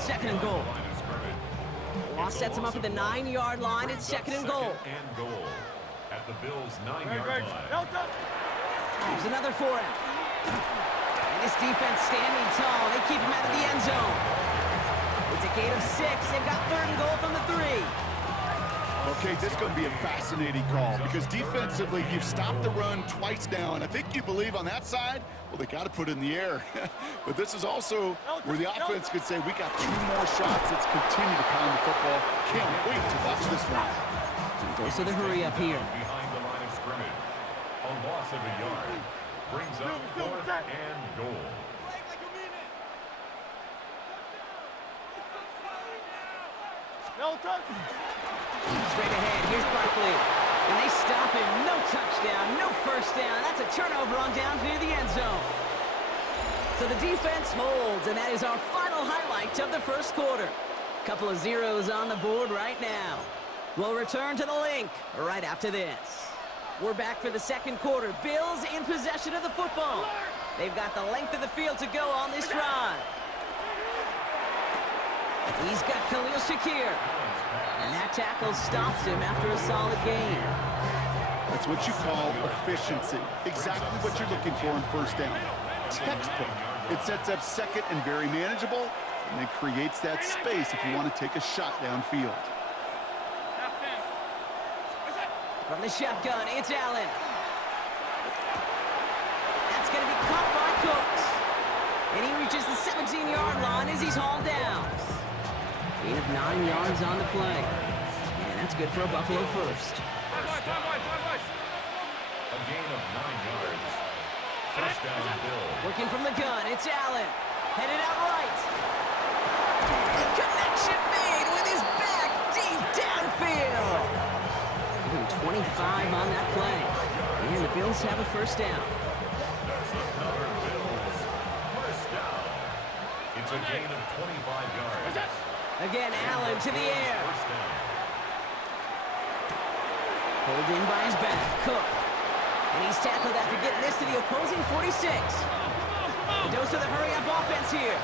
second and goal. Loss sets him up at the 9-yard line. It's second and goal. At the Bills' 9-yard line. Here's another for him. And this defense standing tall. They keep him out of the end zone. It's a gain of 6. They've got third and goal from the 3. Okay, this is going to be a fascinating call because defensively, you've stopped the run twice now, and I think you believe on that side, well, they got to put it in the air. But this is also where the offense could say, we got 2 more shots. Let's continue to pound the football. Can't wait to watch this one. Goes to the hurry up here. Behind the line of scrimmage. A loss of a yard. Brings up 4th and goal. Straight ahead, here's Barkley. And they stop him. No touchdown, no first down. That's a turnover on downs near the end zone. So the defense holds, and that is our final highlight of the first quarter. Couple of zeros on the board right now. We'll return to the link right after this. We're back for the second quarter. Bills in possession of the football. They've got the length of the field to go on this drive. He's got Khalil Shakir. And that tackle stops him after a solid gain. That's what you call efficiency. Exactly what you're looking for in first down. Textbook. It sets up second and very manageable, and it creates that space if you want to take a shot downfield. From the shotgun, it's Allen. That's going to be caught by Cooks. And he reaches the 17-yard line as he's hauled down. Gain of 9 yards on the play. And that's good for a Buffalo first. A gain of 9 yards. First down, Bill. Working from the gun, it's Allen. Headed out right. Connection made with his back deep downfield. Give him 25 on that play. And the Bills have a first down. That's another Bills first down. It's a gain of 25 yards. Again, Allen to the air. Pulled in by his back, Cook. And he's tackled after getting this to the opposing 46. A dose of the hurry-up offense here.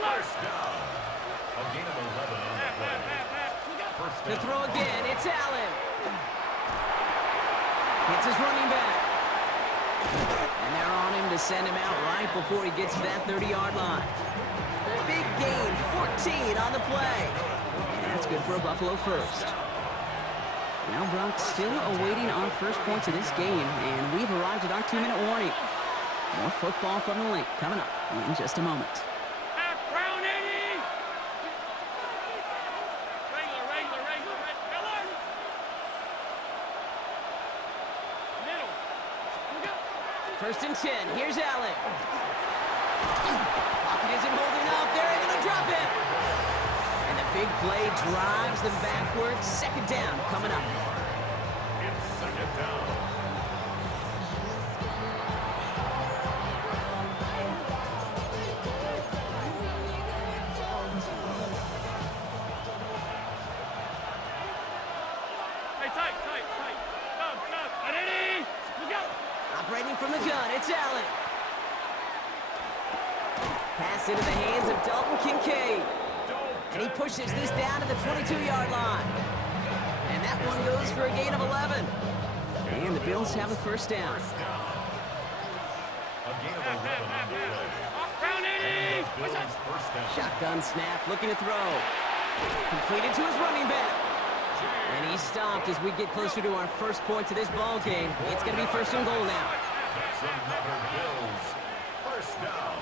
First down. A gain of 11 on the play. First down. To throw again, it's Allen. It's his running back. And they're on him to send him out right before he gets to that 30-yard line. Big gain, 14 on the play. And that's good for a Buffalo first. Now Brock still awaiting our first points of this game, and we've arrived at our 2-minute warning. More football from the link coming up in just a moment. First and 10, here's Allen. Pocket isn't holding up, they're able to drop it. And the big play drives them backwards. Second down coming up. It's second down. Operating from the gun, it's Allen. Pass into the hands of Dalton Kincaid. And he pushes this down to the 22-yard line. And that one goes for a gain of 11. And the Bills have a first down. A gain of 11 on the play. Bills first down. Shotgun snap, looking to throw. Completed to his running back. And he's stopped as we get closer to our first point to this ball game. It's going to be first and goal now. That's another Bills first down.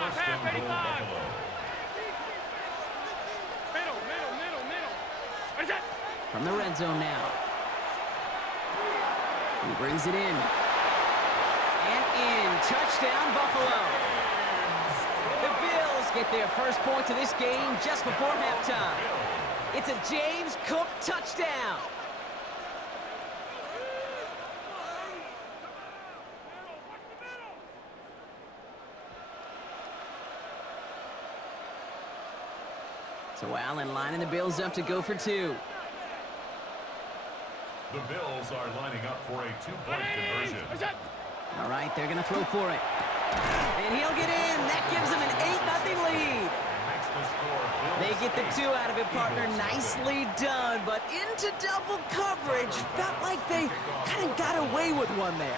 First and goal, Buffalo. From the red zone now. He brings it in. And in. Touchdown, Buffalo. The Bills get their first point of this game just before halftime. It's a James Cook touchdown. So Allen lining the Bills up to go for 2. The Bills are lining up for a 2-point conversion. All right, they're going to throw for it. And he'll get in. That gives them an get the 2 out of it, partner. Nicely done, but into double coverage. Felt like they kind of got away with one there.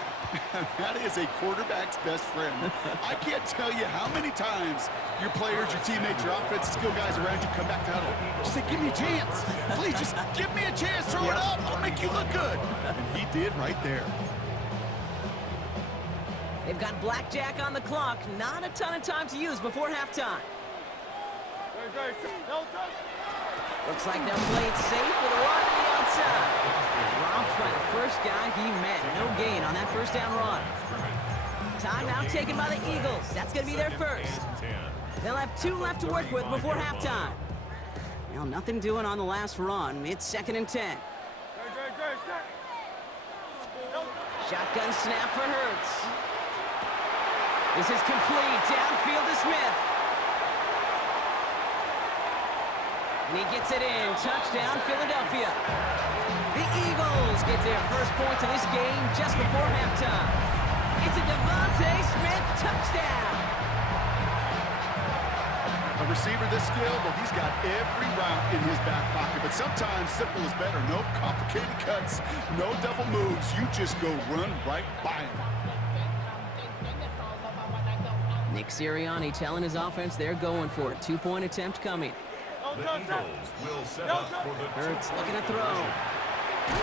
That is a quarterback's best friend. I can't tell you how many times your players, your teammates, your offensive skill guys around you come back to huddle. Just say, give me a chance. Please, just give me a chance. Throw it up. I'll make you look good. And he did right there. They've got blackjack on the clock. Not a ton of time to use before halftime. Looks like they'll play it safe with a run to the outside. Dropped by the first guy he met. No gain on that first down run. Timeout taken by the Eagles. That's going to be their first. They'll have 2 left to work with before halftime. Well, nothing doing on the last run. It's 2nd and 10. Shotgun snap for Hurts. This is complete. Downfield to Smith. And he gets it in. Touchdown, Philadelphia. The Eagles get their first points of this game just before halftime. It's a Devontae Smith touchdown. A receiver this skilled, well, he's got every route in his back pocket. But sometimes simple is better. No complicated cuts, no double moves. You just go run right by him. Nick Sirianni telling his offense they're going for it. 2-point attempt coming. The Eagles will set up for the Hurts looking to throw. And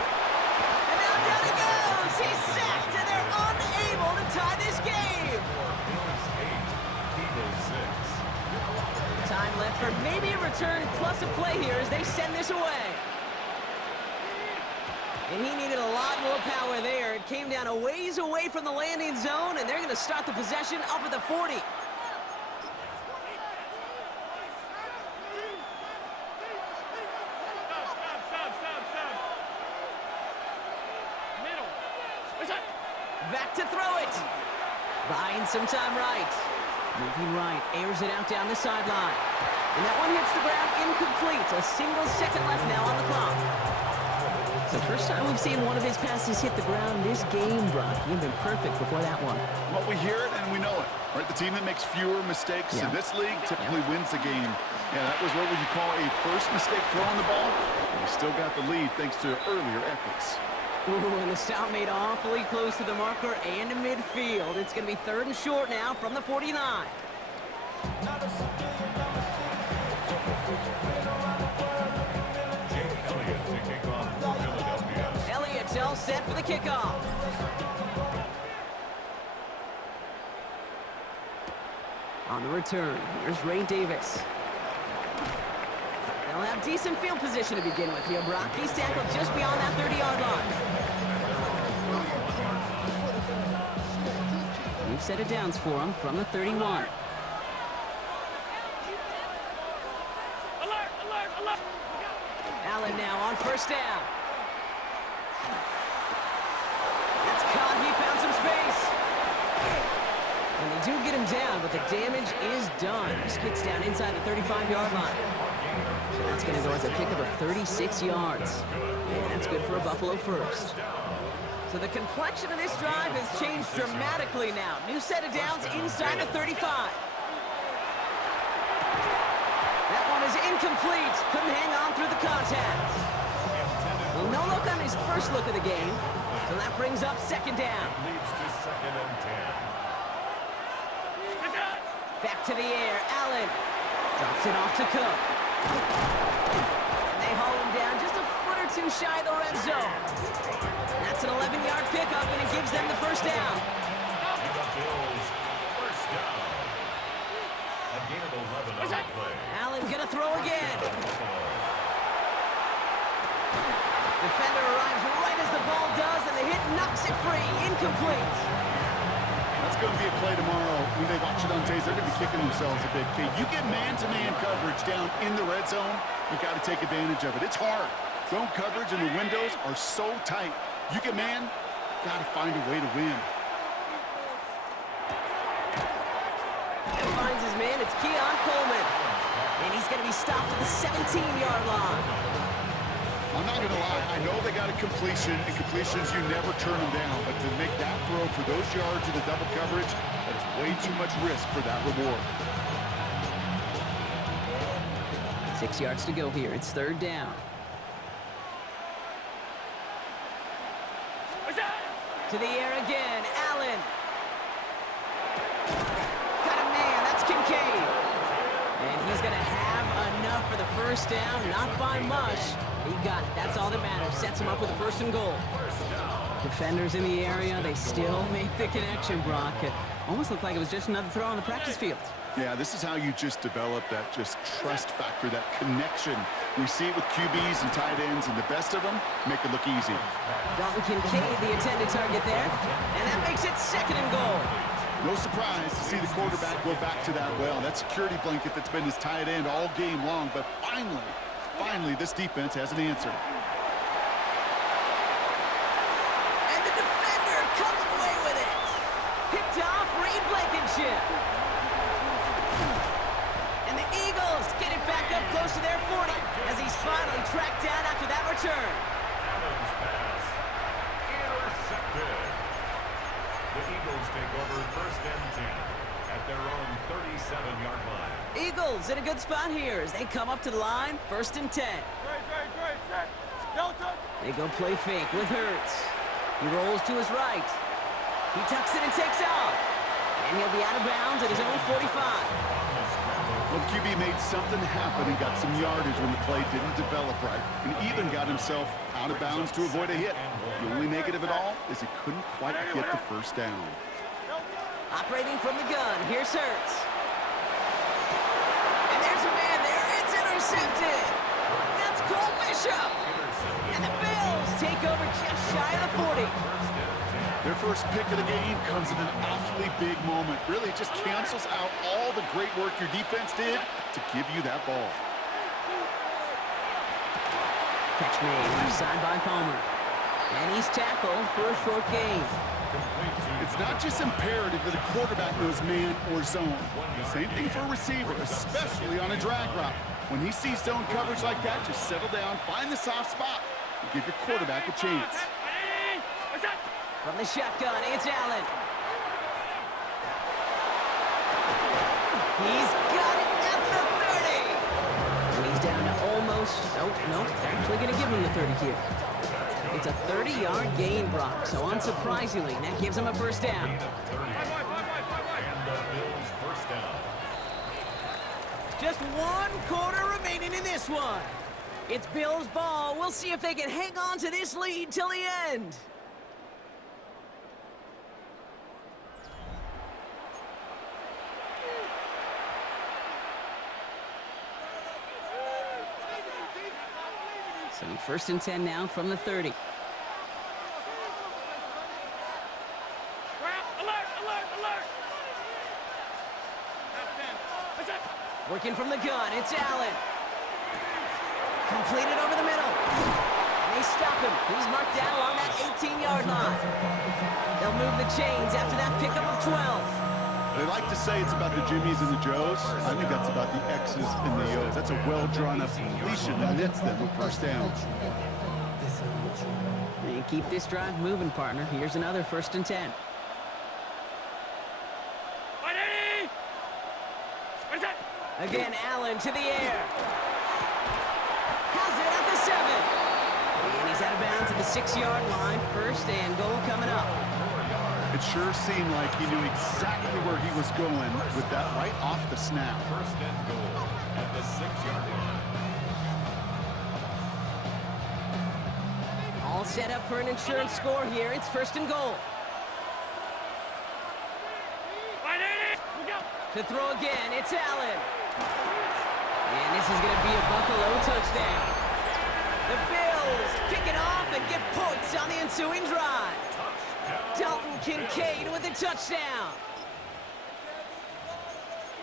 now down he goes! He's sacked, and they're unable to tie this game! Bills 8, Eagles 6. Time left for maybe a return plus a play here as they send this away. And he needed a lot more power there. It came down a ways away from the landing zone, and they're going to start the possession up at the 40. Back to throw it. Buying some time right. Moving right. Airs it out down the sideline. And that one hits the ground incomplete. A single second left now on the clock. It's the first time we've seen one of his passes hit the ground this game, Brock. He'd been perfect before that one. Well, we hear it and we know it. Right? The team that makes fewer mistakes in this league typically wins the game. Yeah, that was what would you call a first mistake throwing the ball. And he still got the lead thanks to earlier efforts. Ooh, and the stop made awfully close to the marker and to midfield. It's going to be 3rd and short now from the 49. Elliott's all set for the kickoff. On the return, here's Ray Davis. They'll have decent field position to begin with here, Brock. He's tackled just beyond that 30-yard line. We've set it downs for him from the 31. Allen now on first down. That's caught. He found some space. And they do get him down, but the damage is done. This gets down inside the 35-yard line. So that's going to go as a pickup of 36 yards. And that's good for a Buffalo first. So the complexion of this drive has changed dramatically now. New set of downs inside the 35. That one is incomplete. Couldn't hang on through the contact. Well, no look on his first look of the game. So that brings up 2nd down. Leads to 2nd and 10. Back to the air. Allen drops it off to Cook. And they haul him down just a foot or two shy of the red zone. That's an 11-yard pickup, and it gives them the first down. The Bills, first down. A gain of 11 on the play. Allen gonna throw again. Defender arrives right as the ball does, and the hit knocks it free. Incomplete. That's going to be a play tomorrow. When they watch it on tape, they're going to be kicking themselves a bit. Okay, you get man-to-man coverage down in the red zone, you got to take advantage of it. It's hard. Zone coverage and the windows are so tight. You get man, got to find a way to win. And finds his man. It's Keon Coleman. And he's going to be stopped at the 17-yard line. I'm not going to lie. I know they got a completion, and completions, you never turn them down. But to make that throw for those yards in the double coverage, that is way too much risk for that reward. 6 yards to go here. It's third down. To the air again. Allen. Got a man. That's Kincaid. And he's going to have enough for the first down. Not by much. He got it. That's all that matters. Sets him up with a first and goal. Defenders in the area. They still make the connection, Brock. It almost looked like it was just another throw on the practice field. Yeah, this is how you just develop that just trust factor, that connection. We see it with QBs and tight ends, and the best of them make it look easy. Dalton Kincaid, the intended target there, and that makes it second and goal. No surprise to see the quarterback go back to that well. That security blanket that's been his tight end all game long, but finally, this defense has an answer. And the defender comes away with it. Picked off Reed Blankenship. And the Eagles get it back up close to their 40 as he's finally tracked down after that return. Allen's pass intercepted. The Eagles take over first and 10 at their own 37-yard line. Eagles in a good spot here as they come up to the line, first and 10. They go play fake with Hurts. He rolls to his right. He tucks it and takes off. And he'll be out of bounds at his own 45. Well, the QB made something happen and got some yardage when the play didn't develop right, and even got himself out of bounds to avoid a hit. The only negative at all is he couldn't quite get the first down. Operating from the gun, here's Hurts. And there's a man there. It's intercepted. That's Cole Bishop. And the Bills take over just shy of the 40. Their first pick of the game comes in an awfully big moment. Really just cancels out all the great work your defense did to give you that ball. Catch made left side by Palmer. And he's tackled for a short gain. It's not just imperative that a quarterback knows man or zone. Same thing for a receiver, especially on a drag route. When he sees zone coverage like that, just settle down, find the soft spot, and give your quarterback a chance. From the shotgun, it's Allen. He's got it at the 30. And he's down to almost, nope, actually going to give him the 30 here. It's a 30-yard gain, Brock, so unsurprisingly, that gives him a first down. And the Bills first down. Just 1 quarter remaining in this one. It's Bills ball. We'll see if they can hang on to this lead till the end. So first and 10 now from the 30. Working from the gun, it's Allen. Completed over the middle. And they stop him. He's marked down along that 18-yard line. They'll move the chains after that pickup of 12. They like to say it's about the Jimmies and the Joes. I think that's about the X's and the O's. That's a well-drawn-up completion that nets them a first down. And keep this drive moving, partner. Here's another first and 10. Again, Allen to the air. Has it at the 7. And he's out of bounds at the 6-yard line. First and goal coming up. It sure seemed like he knew exactly where he was going with that right off the snap. First and goal at the 6-yard line. All set up for an insurance score here. It's first and goal. To throw again, it's Allen. And this is going to be a Buffalo touchdown. The Bills kick it off and get points on the ensuing drive. Dalton Kincaid with the touchdown.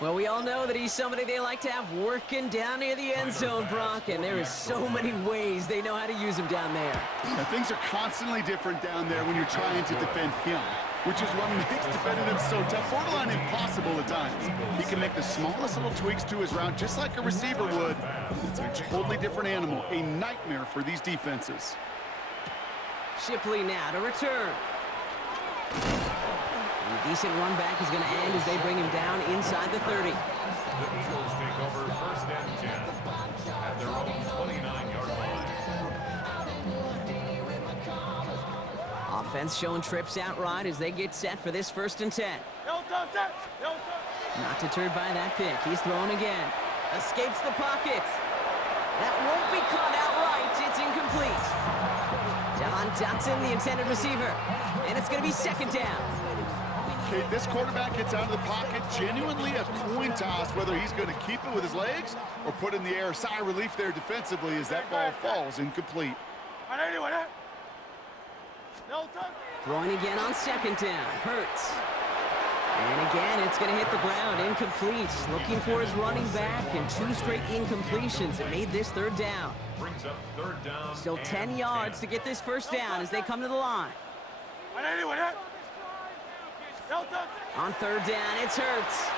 Well, we all know that he's somebody they like to have working down near the end zone, Brock, and there is so many ways they know how to use him down there. Now, things are constantly different down there when you're trying to defend him, which is what makes defending him so tough, borderline impossible at times. He can make the smallest little tweaks to his route just like a receiver would. It's a totally different animal, a nightmare for these defenses. Shipley now to return. And Decent run back is going to end as they bring him down inside the 30. The Eagles take over first and 10 at their own 29-yard line. Offense showing trips out right as they get set for this first and 10. Not deterred by that pick. He's throwing again. Escapes the pocket. That won't be caught outright. It's incomplete. John Dotson, the intended receiver. And it's going to be second down. Okay, this quarterback gets out of the pocket. Genuinely a coin toss whether he's going to keep it with his legs or put it in the air. Sigh of relief there defensively as that ball falls incomplete. Throwing again on second down. Hurts. And again, it's going to hit the ground. Incomplete. Looking for his running back, and 2 straight incompletions. It made this third down. Brings up third down. Still 10 yards to get this first down as they come to the line. On third down, it's Hurts.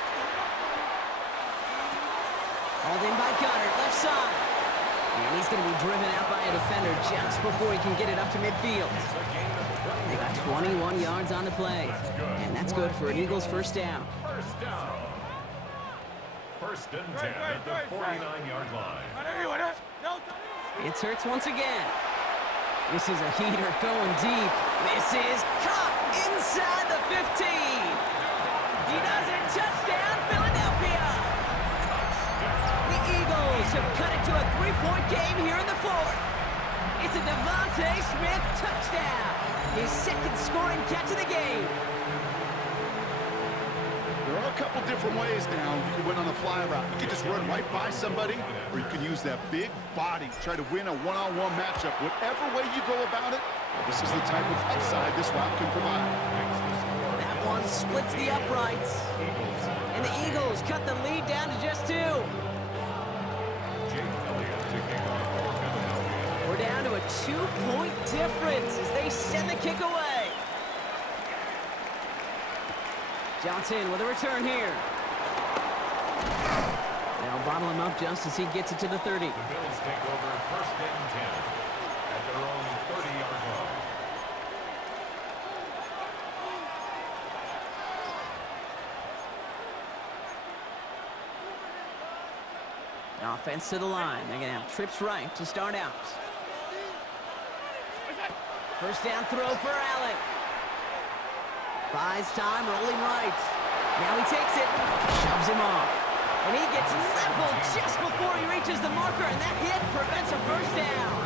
Hauled in by Gunner, left side. And he's going to be driven out by a defender just before he can get it up to midfield. They got 21 yards on the play. And that's good for an Eagles first down. First down. First and 10 at the 49-yard line. It's Hurts once again. This is a heater going deep. This is caught inside the 15. He does it. Touchdown, Philadelphia. The Eagles have cut it to a 3-point game here in the fourth. It's a Devontae Smith touchdown. His second scoring catch of the game. There are a couple different ways now you can win on a fly route. You can just run right by somebody, or you can use that big body, try to win a one-on-one matchup. Whatever way you go about it, this is the type of upside this route can provide. That one splits the uprights. And the Eagles cut the lead down to just 2. We're down to a 2-point difference as they send the kick away. Johnson with a return here. They'll bottle him up just as he gets it to the 30. The Bills take over first and 10 at their own 30-yard line. Offense to the line. They're going to have trips right to start out. First down throw for Allen. Buys time, rolling right. Now he takes it, shoves him off. And he gets leveled just before he reaches the marker, and that hit prevents a first down.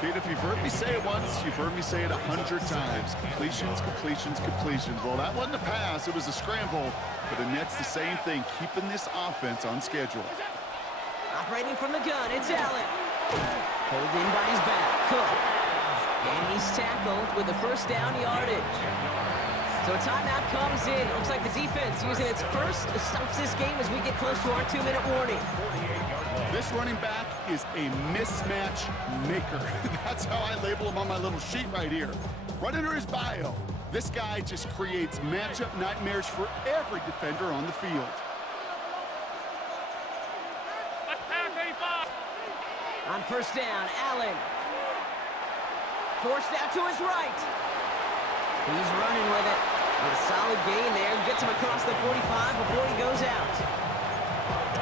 Kate, if you've heard me say it once, you've heard me say it 100 times. Completions, completions, completions. Well, that wasn't a pass, it was a scramble. But the net's the same thing, keeping this offense on schedule. Operating from the gun, it's Allen. Pulled in by his back, Cook. And he's tackled with the first down yardage. So a timeout comes in. Looks like the defense using its first stops this game as we get close to our 2-minute warning. This running back is a mismatch maker. That's how I label him on my little sheet right here. Right under his bio, this guy just creates matchup nightmares for every defender on the field. On first down, Allen. Forced out to his right. He's running with it. With a solid gain there. Gets him across the 45 before he goes out.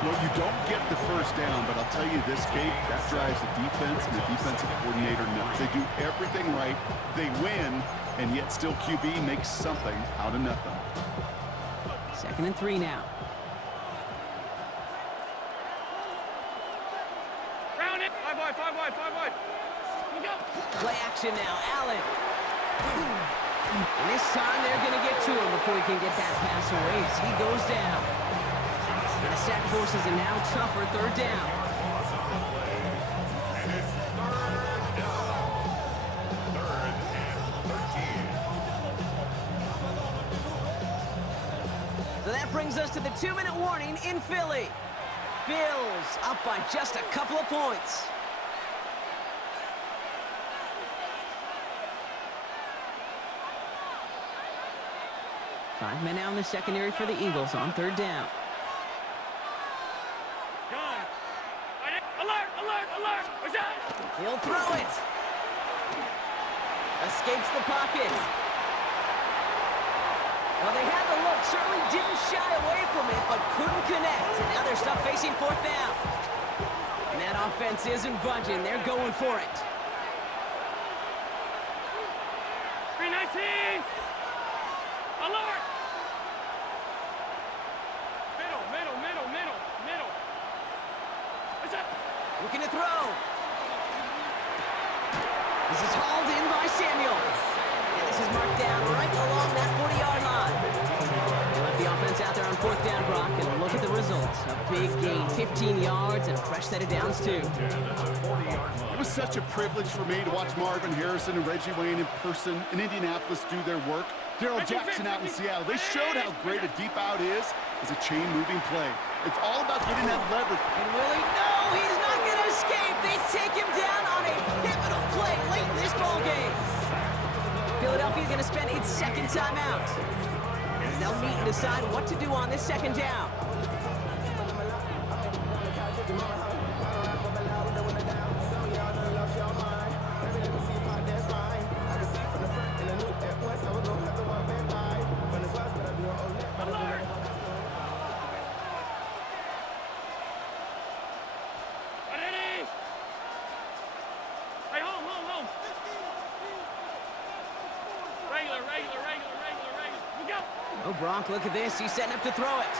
Well, you don't get the first down, but I'll tell you this, Kate, that drives the defense and the defensive coordinator nuts. They do everything right. They win, and yet still QB makes something out of nothing. 2nd and 3 now. Round it. 5 wide, 5 wide, 5 wide. Play action now, Allen. And this time they're going to get to him before he can get that pass away as he goes down. And the sack forces a now tougher third down. And it's third down. 3rd and 13. So that brings us to the 2-minute warning in Philly. Bills up by just a couple of points. Five men out in the secondary for the Eagles on third down. Alert, alert, alert. He'll throw it. Escapes the pocket. Well, they had the look, certainly didn't shy away from it, but couldn't connect. And now they're stuck facing fourth down. And that offense isn't budging. They're going for it. 319! Alert! Middle. What's up? Looking to throw. This is hauled in by Samuel. And this is marked down right along that 40-yard line. They left the offense out there on fourth down, Brock, and look at the results. A big gain, 15 yards, and a fresh set of downs, too. It was such a privilege for me to watch Marvin Harrison and Reggie Wayne in person in Indianapolis do their work. Darrell Jackson out in Seattle. They showed how great a deep out is as a chain-moving play. It's all about getting that leverage. And Willie, no, he's not going to escape. They take him down on a pivotal play late in this ball game. Philadelphia's going to spend its second timeout. As they'll meet and decide what to do on this second down. Oh, Gronk, look at this. He's setting up to throw it.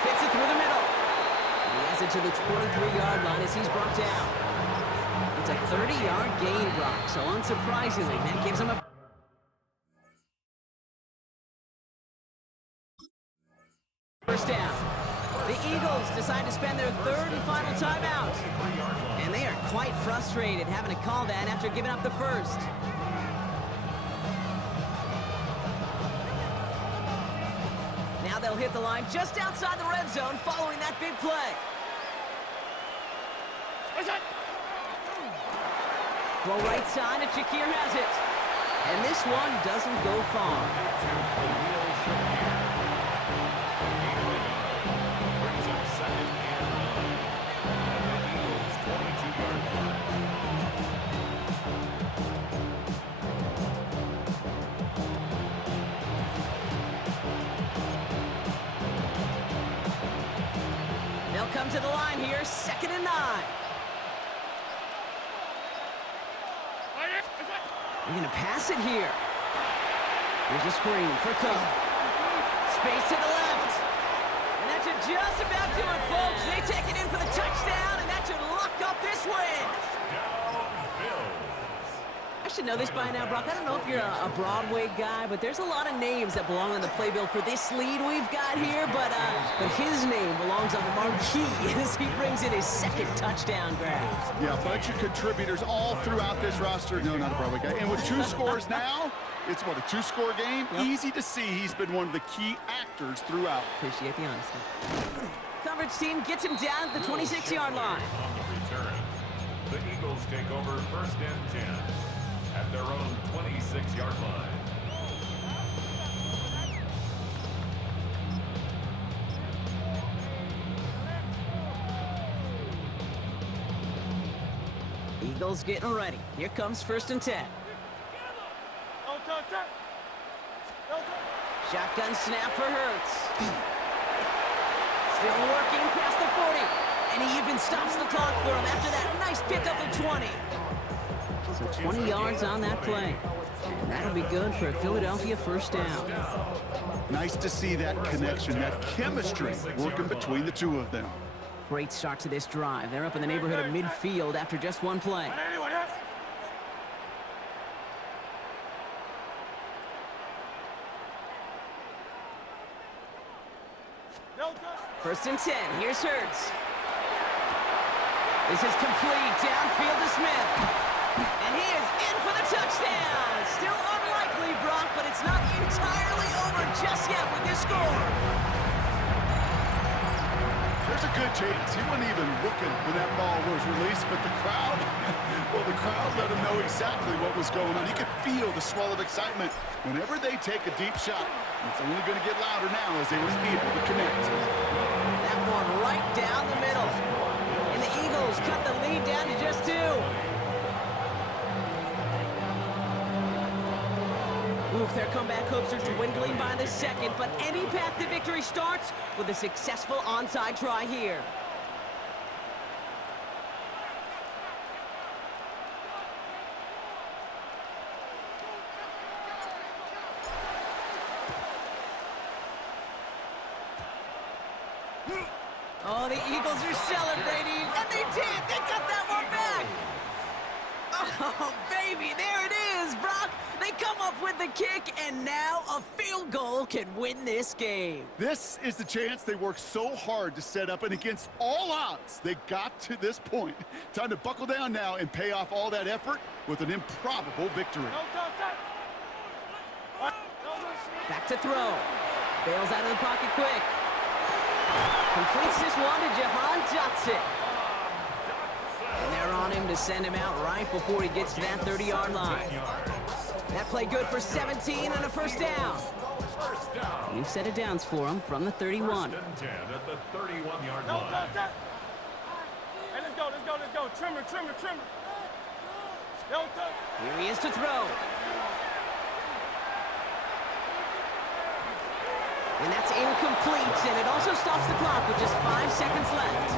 Fits it through the middle. And he has it to the 23-yard line as he's brought down. It's a 30-yard gain, Brock. So unsurprisingly, that gives him a first down. The Eagles decide to spend their third and final timeout. And they are quite frustrated having to call that after giving up the first. Now they'll hit the line just outside the red zone following that big play. What's that? Throw right side, and Shakir has it. And this one doesn't go far. Brings up second and 9. The Eagles 22-yard line. They'll come to the line here, second and 9. They're going to pass it here. Here's a screen for Cook. Space to the left. And that should just about do it, folks. They take it in for the touchdown, and that should lock up this win. I should know this by now, Brock. I don't know if you're a Broadway guy, but there's a lot of names that belong on the playbill for this lead we've got here, but his name belongs on the marquee as he brings in his second touchdown grab. Yeah, a bunch of contributors all throughout this roster. No, not a Broadway guy. And with 2 scores now, it's what, a 2-score game? Yep. Easy to see he's been one of the key actors throughout. Appreciate the honesty. Coverage team gets him down at the 26-yard line. On the return, the Eagles take over first and 10 at their own 26-yard line. Eagles getting ready. Here comes first and 10. Shotgun snap for Hurts. Still working past the 40. And he even stops the clock for him after that nice pickup of 20. So 20 yards on that play. And that'll be good for a Philadelphia first down. Nice to see that connection, that chemistry working between the two of them. Great start to this drive. They're up in the neighborhood of midfield after just one play. First and 10. Here's Hurts. This is complete. Downfield to Smith. And he is in for the touchdown. Still unlikely, Brock, but it's not entirely over just yet with this score. There's a good chance. He wasn't even looking when that ball was released, but the crowd, well, the crowd let him know exactly what was going on. You could feel the swell of excitement. Whenever they take a deep shot, it's only going to get louder now as they were able to connect. That one right down the middle. And the Eagles cut the lead down to just 2. Oof, their comeback hopes are dwindling by the second, but any path to victory starts with a successful onside try here. Oh, the Eagles are celebrating, and they did! They got that one back! Oh, baby, there it is, Brock! They come up with the kick, and now a field goal can win this game. This is the chance they worked so hard to set up, and against all odds, they got to this point. Time to buckle down now and pay off all that effort with an improbable victory. Back to throw. Bails out of the pocket quick. Completes this one to Jahan Dotson. And they're on him to send him out right before he gets to that 30-yard line. That play good for 17 and a first down. New set of downs for him from the 31. First and 10 at the 31-yard line. Hey, let's go. Trimmer. Here he is to throw. And that's incomplete, and it also stops the clock with just 5 seconds left.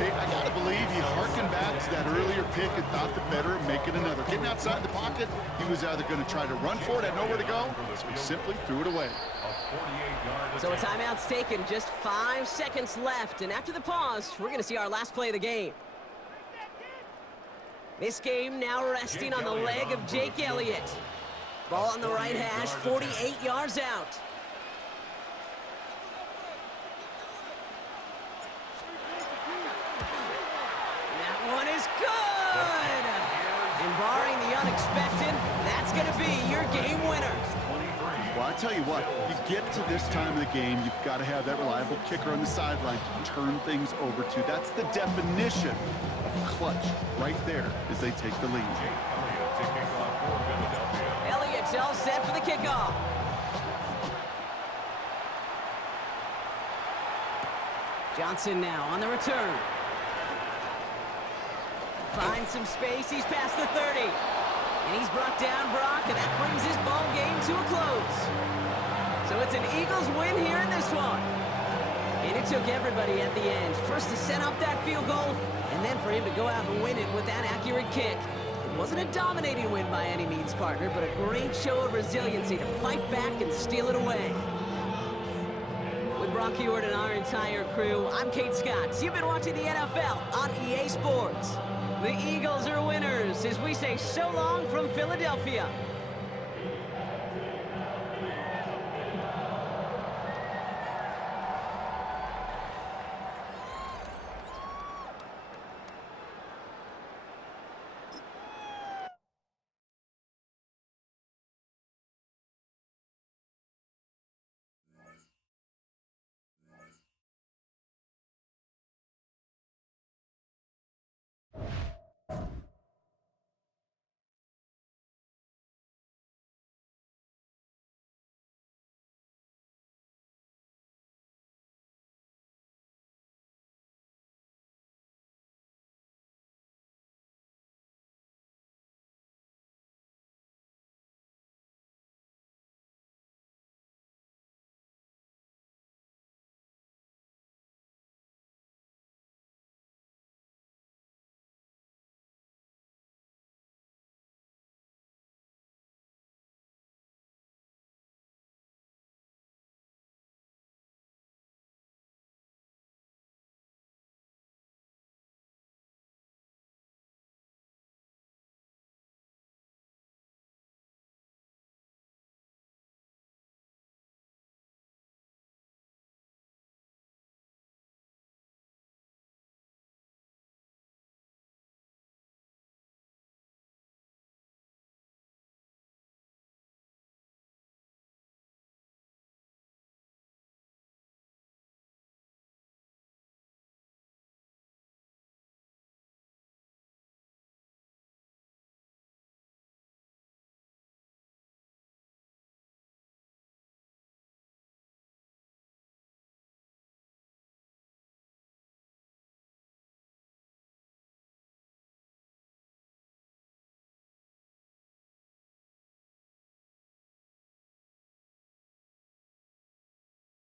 Hey, I gotta believe he harkened back to that earlier pick and thought the better of making another. Getting outside the pocket, he was either going to try to run for it, had nowhere to go, so he simply threw it away. So a timeout's taken, just 5 seconds left, and after the pause, we're going to see our last play of the game. This game now resting on the leg of Jake Elliott. Ball on the right hash, 48 yards out. One is good! And barring the unexpected, that's going to be your game winner. Well, I tell you what, you get to this time of the game, you've got to have that reliable kicker on the sideline to turn things over to. That's the definition of clutch right there as they take the lead. Elliott's all set for the kickoff. Johnson now on the return. Finds some space, he's past the 30. And he's brought down Brock, and that brings his ball game to a close. So it's an Eagles win here in this one. And it took everybody at the end. First to set up that field goal, and then for him to go out and win it with that accurate kick. It wasn't a dominating win by any means, partner, but a great show of resiliency to fight back and steal it away. With Brock Hewitt and our entire crew, I'm Kate Scott. You've been watching the NFL on EA Sports. The Eagles are winners as we say so long from Philadelphia.